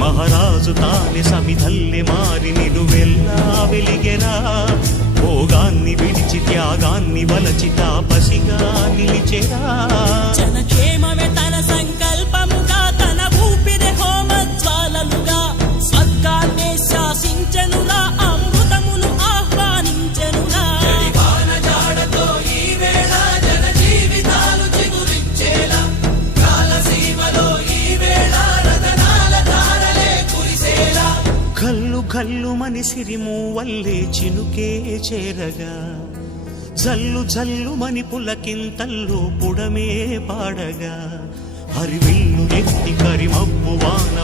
మహారాజు తానే సమిధల్లె మారి నిలువెల్లా వెలిగెరా. భోగాన్ని విడిచి త్యాగాన్ని వలచి తాపసిగా నిలిచెరా. జనక్షేమమే తన సంకల్పముగా, తన ఊపిరి హోమజ్వాలలుగా, స్వర్గాన్నే శాసించెనురా, అమృతమును ఆహ్వానించెనురా. కల్లు కల్లు మని సిరిము వల్లే చినుకే చేరగా, జల్లు జల్లు మని పులకింతల్లు పుడమే పాడగా, హరివిల్లు ఎత్తి కరిమబ్బు వాన